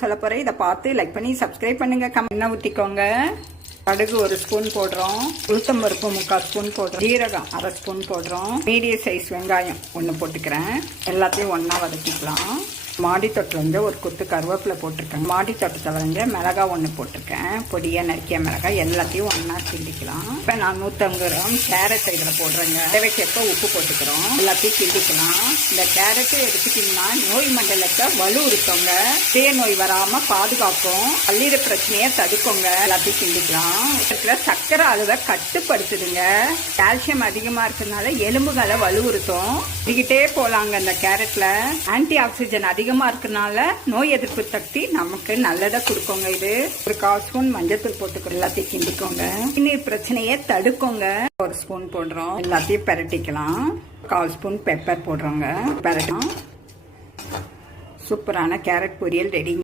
சொல்ல போறேன். இதை பார்த்து லைக் பண்ணி சப்ஸ்கிரைப் பண்ணுங்க. எண்ணெய் ஊற்றிக்கோங்க. கடுகு 1 ஸ்பூன் போடுறோம். உளுத்தம் பருப்பு 3/4 ஸ்பூன் போடுறோம். ஜீரகம் 1/2 ஸ்பூன் போடுறோம். மீடியம் சைஸ் வெங்காயம் 1 போட்டுக்கிறேன். எல்லாத்தையும் ஒன்றா வதக்கிக்கலாம். மாடி தொட்டில் ஒரு கொத்து கருவேப்பிலை போட்டிருக்கேன். மாடி தோட்டத்தில் மிளகா 1 போட்டிருக்கேன். பொடியாக நறுக்கிய மிளகாய் எல்லாத்தையும் ஒன்றா கிண்டிக்கலாம். இப்போ நான் 150 கிராம் கேரட் இதில் போடுறேங்க. தேவைக்கேற்ப உப்பு போட்டுக்கிறோம். எல்லாத்தையும் கிண்டிக்கலாம். இந்த கேரட்டு எடுத்துக்கிட்டீங்கன்னா நோய் மண்டலத்தை வலுவுறுத்தோங்க. இதய நோய் வராமல் பாதுகாக்கும். கல்லீரல் பிரச்சனையை தடுக்குங்க. எல்லாத்தையும் கிண்டிக்கலாம். இருக்கிற சர்க்கரை அளவை கட்டுப்படுத்துதுங்க. கால்சியம் அதிகமாக இருக்கிறதுனால எலும்புகளை வலுவுறுத்தும். இதுகிட்டே போலாங்க. இந்த கேரட்ல ஆன்டி ஆக்சிஜன் அதிகமா இருக்கனால நோய் எதிர்ப்பு சக்தி நமக்கு நல்லதா கொடுக்குங்க. இது ஒரு 1/4 ஸ்பூன் மஞ்சத்தூள் போட்டுக்கோ. எல்லாத்தையும் கிண்டிக்கோங்க. நீர் பிரச்சனையை தடுக்குங்க. 1 ஸ்பூன் போடுறோம். எல்லாத்தையும் பெரட்டிக்கலாம். 1/4 ஸ்பூன் பெப்பர் போடுறோங்க. பெரட்டலாம். சூப்பரான கேரட் பொரியல் ரெடி.